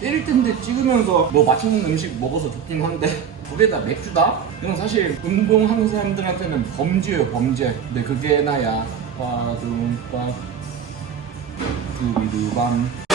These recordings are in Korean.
때릴 텐데 찍으면서 뭐 맛있는 음식 먹어서 좋긴 한데 거기에다 맥주다? 이건 사실 운동하는 사람들한테는 범죄예요 범죄. 근데 그게 나야. 빠둠빠 두비두밤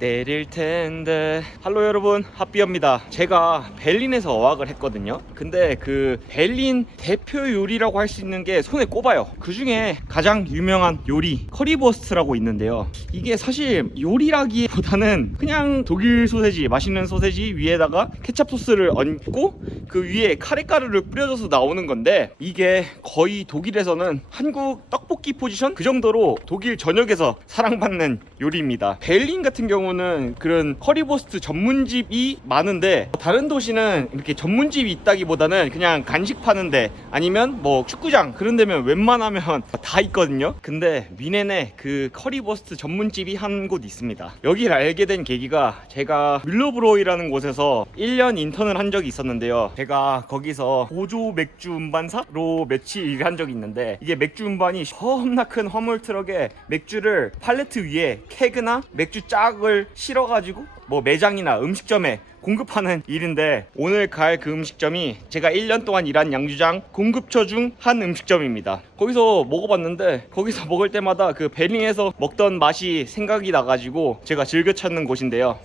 내릴 텐데. 할로 여러분 핫비어입니다. 제가 벨린에서 어학을 했거든요. 근데 그 벨린 대표 요리라고 할 수 있는 게 손에 꼽아요. 그 중에 가장 유명한 요리 커리버스트라고 있는데요. 이게 사실 요리라기보다는 그냥 독일 소세지 맛있는 소세지 위에다가 케찹 소스를 얹고 그 위에 카레 가루를 뿌려줘서 나오는 건데 이게 거의 독일에서는 한국 떡볶이 포지션? 그 정도로 독일 전역에서 사랑받는 요리입니다. 벨린 같은 경우 는 그런 커리버스트 전문집이 많은데 다른 도시는 이렇게 전문집이 있다기보다는 그냥 간식 파는데 아니면 뭐 축구장 그런 데면 웬만하면 다 있거든요. 근데 미넨에 그 커리버스트 전문집이 한 곳 있습니다. 여기를 알게 된 계기가 제가 뮬러브로이라는 곳에서 1년 인턴을 한 적이 있었는데요. 제가 거기서 보조 맥주 운반사로 며칠 일한 적이 있는데 이게 맥주 운반이 겁나 큰 화물 트럭에 맥주를 팔레트 위에 케그나 맥주 짝을 실어가지고 뭐 매장이나 음식점에 공급하는 일인데 오늘 갈 그 음식점이 제가 1년 동안 일한 양주장 공급처 중 한 음식점입니다. 거기서 먹어봤는데 거기서 먹을 때마다 그 베링에서 먹던 맛이 생각이 나가지고 제가 즐겨 찾는 곳인데요.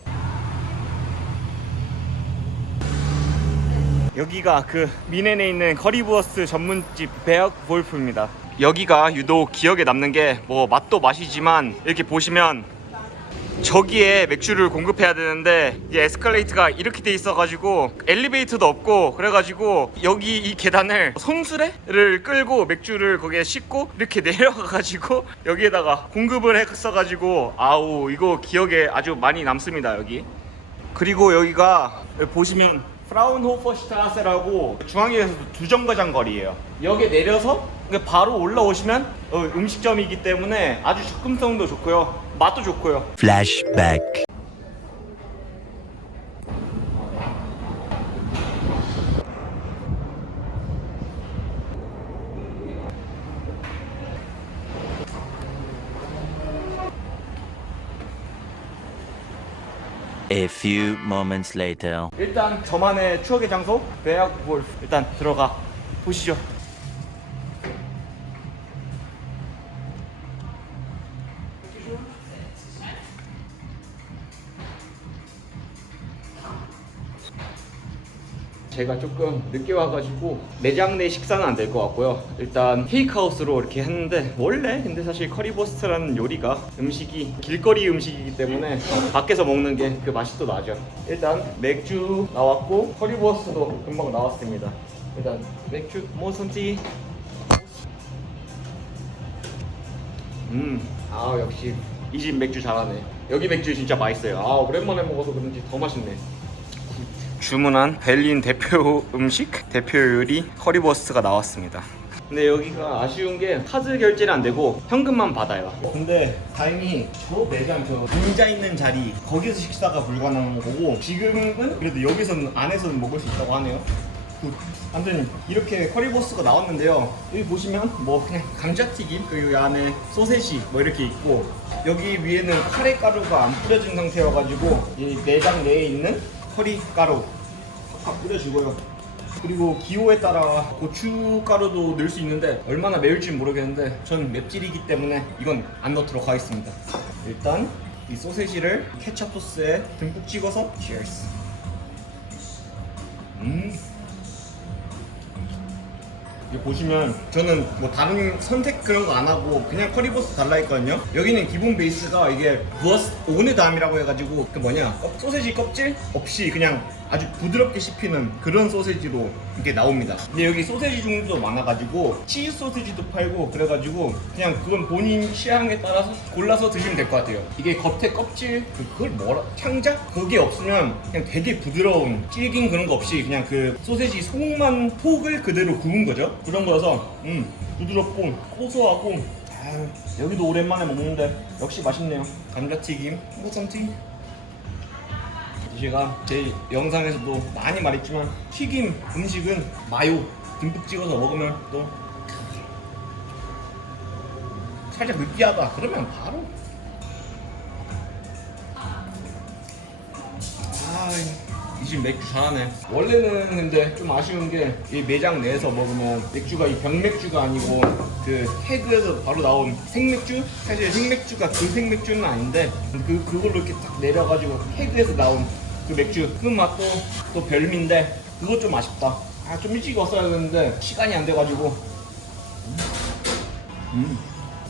여기가 그 미넨에 있는 커리부어스 전문집 베어 볼프입니다. 여기가 유독 기억에 남는 게 뭐 맛도 맛이지만 이렇게 보시면 저기에 맥주를 공급해야 되는데 이 에스컬레이터가 이렇게 돼 있어가지고 엘리베이터도 없고 그래가지고 여기 이 계단을 손수레를 끌고 맥주를 거기에 싣고 이렇게 내려가가지고 여기에다가 공급을 했어가지고 아우 이거 기억에 아주 많이 남습니다 여기. 그리고 여기가 여기 보시면 프라운호퍼슈타세라고 중앙역에서 두 정거장 거리예요. 여기 내려서 바로 올라오시면 어, 음식점이기 때문에 아주 접근성도 좋고요, 맛도 좋고요. Flashback. A few moments later. 일단 저만의 추억의 장소 베약 볼프 일단 들어가 보시죠. 제가 조금 늦게 와가지고 매장 내 식사는 안 될 것 같고요. 일단 테이크아웃으로 이렇게 했는데 원래 근데 사실 커리버스트라는 요리가 음식이 길거리 음식이기 때문에 밖에서 먹는 게 그 맛이 또 나죠. 일단 맥주 나왔고 커리버스트도 금방 나왔습니다. 일단 맥주 모선티. 음, 아 역시 이 집 맥주 잘하네. 여기 맥주 진짜 맛있어요. 아 오랜만에 먹어서 그런지 더 맛있네. 주문한 벨린 대표 음식, 대표 요리 커리버스트가 나왔습니다. 근데 여기가 아쉬운 게 카드 결제는 안 되고 현금만 받아요. 근데 다행히 저 매장 저 의자 있는 자리 거기서 식사가 불가능한 거고 지금은 그래도 여기서는 안에서는 먹을 수 있다고 하네요. 굿. 아무튼 이렇게 커리버스가 나왔는데요. 여기 보시면 뭐 그냥 감자튀김 그리고 이 안에 소세지 뭐 이렇게 있고 여기 위에는 카레 가루가 안 뿌려진 상태여가지고 이 내장 내에 있는 커리 가루 팍팍 뿌려주고요. 그리고 기호에 따라 고춧가루도 넣을 수 있는데 얼마나 매울지 모르겠는데 전 맵찔이기 때문에 이건 안 넣도록 하겠습니다. 일단 이 소세지를 케찹 소스에 듬뿍 찍어서 cheers. 음. 보시면 저는 뭐 다른 선택 그런 거 안 하고 그냥 커리버스 달라 했거든요 여기는 기본 베이스가 이게 부어스 오네 담이라고 해가지고 그 뭐냐 껍- 소세지 껍질 없이 그냥 아주 부드럽게 씹히는 그런 소세지로 이게 나옵니다. 근데 여기 소세지 종류도 많아가지고 치즈 소세지도 팔고 그래가지고 그냥 그건 본인 취향에 따라서 골라서 드시면 될 것 같아요. 이게 겉에 껍질 그- 그걸 뭐라 창자? 그게 없으면 그냥 되게 부드러운 질긴 그런 거 없이 그냥 그 소세지 속만 폭을 그대로 구운 거죠? 그런 거여서 음 부드럽고 고소하고. 아유, 여기도 오랜만에 먹는데 역시 맛있네요. 감자튀김. 모sam튀 제가 제 영상에서도 많이 말했지만 튀김 음식은 마요 듬뿍 찍어서 먹으면 또 살짝 느끼하다 그러면 바로 이 집 맥주 잘하네. 원래는 근데 좀 아쉬운 게 이 매장 내에서 먹으면 맥주가 이 병맥주가 아니고 그 케그에서 바로 나온 생맥주? 사실 생맥주가 그 생맥주는 아닌데 그 그걸로 이렇게 딱 내려가지고 케그에서 나온 그 맥주 그 맛도 또 별미인데 그거 좀 아쉽다. 아 좀 일찍 왔어야 했는데 시간이 안 돼가지고 음,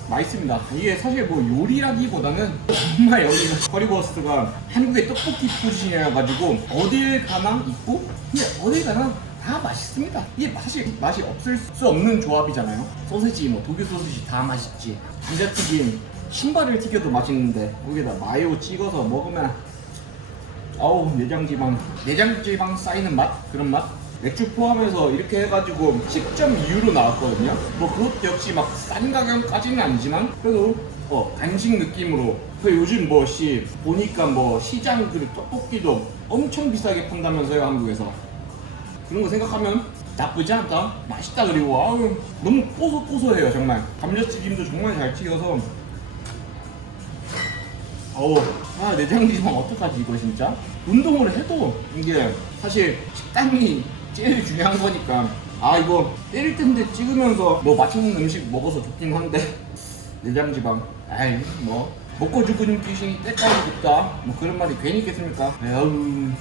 맛있습니다. 이게 사실 뭐 요리라기보다는 정말 여기가 커리버스가 한국의 떡볶이 포지션이라 가지고 어딜 가나 있고 근데 어딜 가나 다 맛있습니다. 이게 사실 맛이 없을 수 없는 조합이잖아요. 소세지, 뭐 독일 소세지 다 맛있지. 감자튀김, 신발을 튀겨도 맛있는데 거기다 마요 찍어서 먹으면 아우 내장지방 내장지방 쌓이는 맛? 그런 맛? 맥주 포함해서 이렇게 해가지고 10.2유로 나왔거든요. 뭐 그것도 역시 막 싼 가격까지는 아니지만 그래도 어 간식 느낌으로. 그 요즘 뭐 씨 보니까 뭐 시장 그 떡볶이도 엄청 비싸게 판다면서요 한국에서. 그런 거 생각하면 나쁘지 않다. 맛있다 그리고 아우 너무 고소고소해요 정말. 감자튀김도 정말 잘 튀겨서 어우, 아, 내장지방 어떡하지, 이거 진짜? 운동을 해도 이게 사실 식단이 제일 중요한 거니까. 아, 이거 때릴 텐데 찍으면서 뭐 맛있는 음식 먹어서 좋긴 한데. 내장지방. 아이, 뭐. 먹고 죽은 귀신이 때까지 죽다. 뭐 그런 말이 괜히 있겠습니까? 에휴. 음,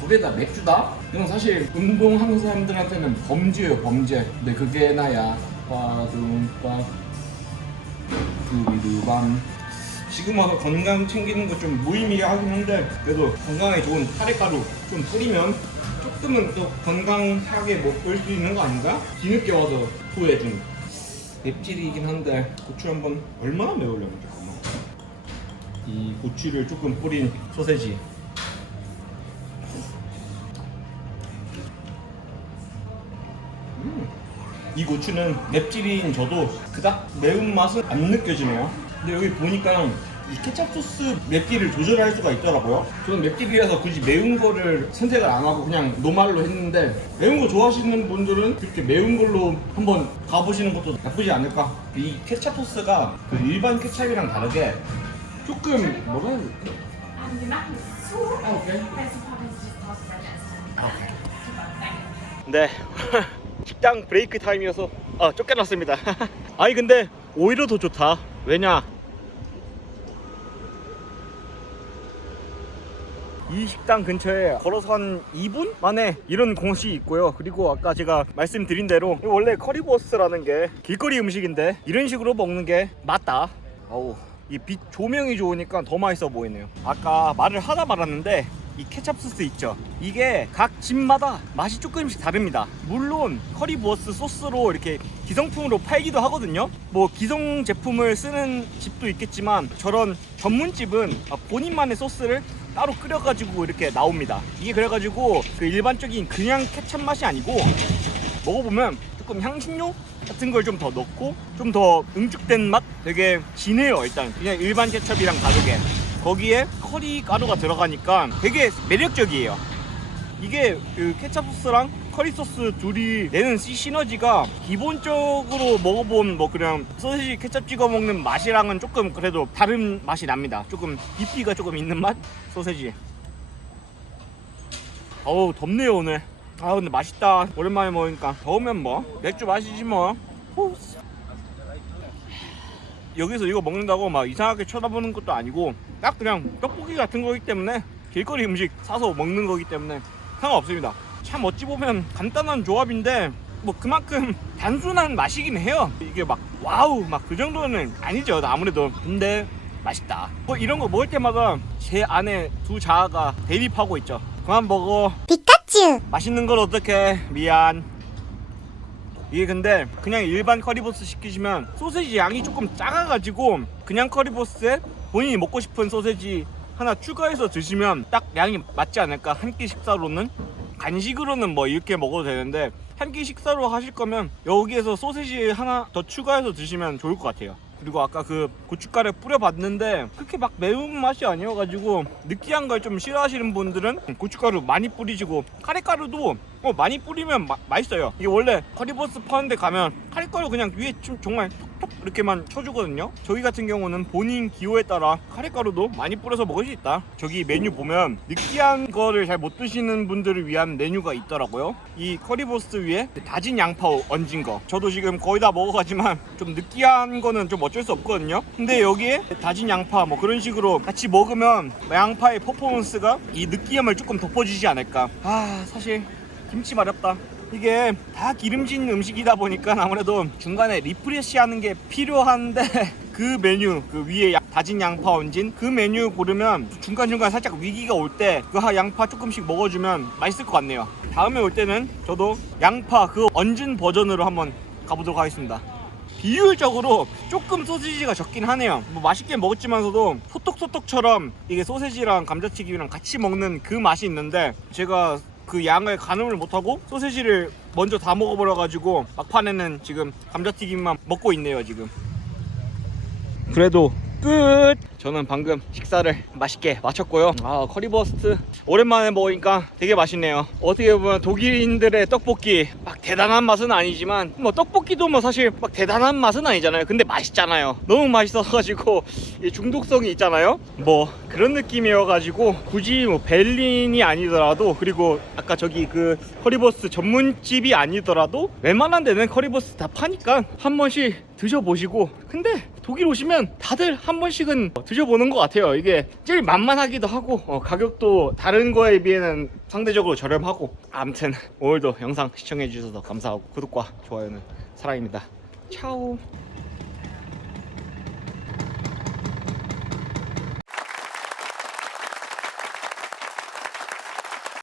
불에다 맥주다? 이건 사실 운동하는 사람들한테는 범죄예요, 범죄. 근데 그게 나야. 빠둠빠. 두비두밤 지금 와서 건강 챙기는 거 좀 무의미하긴 한데 그래도 건강에 좋은 카레가루 좀 뿌리면 조금은 또 건강하게 먹을 수 있는 거 아닌가? 뒤늦게 와서 후회 좀 맵찔이긴 한데 고추 한번 얼마나 매우려면 잠깐만 이 고추를 조금 뿌린 소세지 이 고추는 맵찔인 저도 그닥 매운맛은 안 느껴지네요 근데 여기 보니까 이 케찹 소스 맵기를 조절할 수가 있더라고요 저는 맵기라서 굳이 매운 거를 선택을 안 하고 그냥 노말로 했는데 매운 거 좋아하시는 분들은 그렇게 매운 걸로 한번 가보시는 것도 나쁘지 않을까 이 케찹 소스가 그 일반 케찹이랑 다르게 조금 뭐라 해야 되지? Ähm, wir machen es zu. Okay. Wenn es super ist, ist es draußen. Super, danke. 네 식당 브레이크 타임이어서 아 쫓겨났습니다. 아니 근데 오히려 더 좋다. 왜냐? 이 식당 근처에 걸어서 한 2분 만에 이런 곳이 있고요. 그리고 아까 제가 말씀드린 대로 원래 커리버스라는 게 길거리 음식인데 이런 식으로 먹는 게 맞다. 어우 이 빛 조명이 좋으니까 더 맛있어 보이네요. 아까 말을 하다 말았는데 이 케찹 소스 있죠? 이게 각 집마다 맛이 조금씩 다릅니다. 물론 커리버스 소스로 이렇게 기성품으로 팔기도 하거든요. 뭐 기성 제품을 쓰는 집도 있겠지만 저런 전문집은 본인만의 소스를 따로 끓여가지고 이렇게 나옵니다. 이게 그래가지고 그 일반적인 그냥 케찹 맛이 아니고 먹어보면 조금 향신료 같은 걸 좀 더 넣고 좀 더 응축된 맛? 되게 진해요 일단. 그냥 일반 케첩이랑 다르게 거기에 커리 가루가 들어가니까 되게 매력적이에요. 이게 그 케찹 소스랑 커리 소스 둘이 내는 시 시너지가 기본적으로 먹어본 뭐 그냥 소시지 케찹 찍어 먹는 맛이랑은 조금 그래도 다른 맛이 납니다. 조금 깊이가 조금 있는 맛? 소세지. 어우 덥네요 오늘. 아 근데 맛있다. 오랜만에 먹으니까. 더우면 뭐? 맥주 마시지 뭐. 후. 여기서 이거 먹는다고 막 이상하게 쳐다보는 것도 아니고 딱 그냥 떡볶이 같은 거기 때문에 길거리 음식 사서 먹는 거기 때문에 상관없습니다. 참 어찌 보면 간단한 조합인데 뭐 그만큼 단순한 맛이긴 해요. 이게 막 와우 막 그 정도는 아니죠 아무래도. 근데 맛있다. 뭐 이런 거 먹을 때마다 제 안에 두 자아가 대립하고 있죠. 그만 먹어. 피카츄! 맛있는 걸 어떡해 미안. 이게 근데 그냥 일반 커리버스 시키시면 소세지 양이 조금 작아가지고 그냥 커리버스에 본인이 먹고 싶은 소세지 하나 추가해서 드시면 딱 양이 맞지 않을까? 한 끼 식사로는? 간식으로는 뭐 이렇게 먹어도 되는데 한 끼 식사로 하실 거면 여기에서 소세지 하나 더 추가해서 드시면 좋을 것 같아요. 그리고 아까 그 고춧가루 뿌려봤는데 그렇게 막 매운 맛이 아니어가지고 느끼한 걸 좀 싫어하시는 분들은 고춧가루 많이 뿌리시고 카레가루도 어 많이 뿌리면 마- 맛있어요. 이게 원래 커리버스 파는데 가면 카레가루 그냥 위에 좀 정말 톡톡 이렇게만 쳐주거든요. 저희 같은 경우는 본인 기호에 따라 카레가루도 많이 뿌려서 먹을 수 있다. 저기 메뉴 보면 느끼한 거를 잘 못 드시는 분들을 위한 메뉴가 있더라고요. 이 커리버스 위에 다진 양파 얹은 거. 저도 지금 거의 다 먹어가지만 좀 느끼한 거는 좀 어쩔 수 없거든요. 근데 여기에 다진 양파 뭐 그런 식으로 같이 먹으면 양파의 퍼포먼스가 이 느끼함을 조금 덮어주지 않을까. 아 사실 김치 마렵다. 이게 다 기름진 음식이다 보니까 아무래도 중간에 리프레시 하는 게 필요한데 그 메뉴 그 위에 야- 다진 양파 얹은 그 메뉴 고르면 중간중간 살짝 위기가 올 때 그 양파 조금씩 먹어주면 맛있을 것 같네요. 다음에 올 때는 저도 양파 그 얹은 버전으로 한번 가보도록 하겠습니다. 비율적으로 조금 소시지가 적긴 하네요. 뭐 맛있게 먹었지만서도 소떡소떡처럼 이게 소세지랑 감자튀김이랑 같이 먹는 그 맛이 있는데 제가 그 양을 가늠을 못하고 소세지를 먼저 다 먹어버려가지고 막판에는 지금 감자튀김만 먹고 있네요 지금. 그래도 끝! 저는 방금 식사를 맛있게 마쳤고요. 아, 커리버스트. 오랜만에 먹으니까 되게 맛있네요. 어떻게 보면 독일인들의 떡볶이 막 대단한 맛은 아니지만 뭐 떡볶이도 뭐 사실 막 대단한 맛은 아니잖아요. 근데 맛있잖아요. 너무 맛있어가지고 이 중독성이 있잖아요. 뭐 그런 느낌이어가지고 굳이 뭐 벨린이 아니더라도 그리고 아까 저기 그 커리버스트 전문집이 아니더라도 웬만한 데는 커리버스트 다 파니까 한 번씩 드셔보시고 근데 독일 오시면 다들 한 번씩은 드셔보는 것 같아요. 이게 제일 만만하기도 하고 어, 가격도 다른 거에 비해는 상대적으로 저렴하고 아무튼 오늘도 영상 시청해 주셔서 감사하고 구독과 좋아요는 사랑입니다. 차오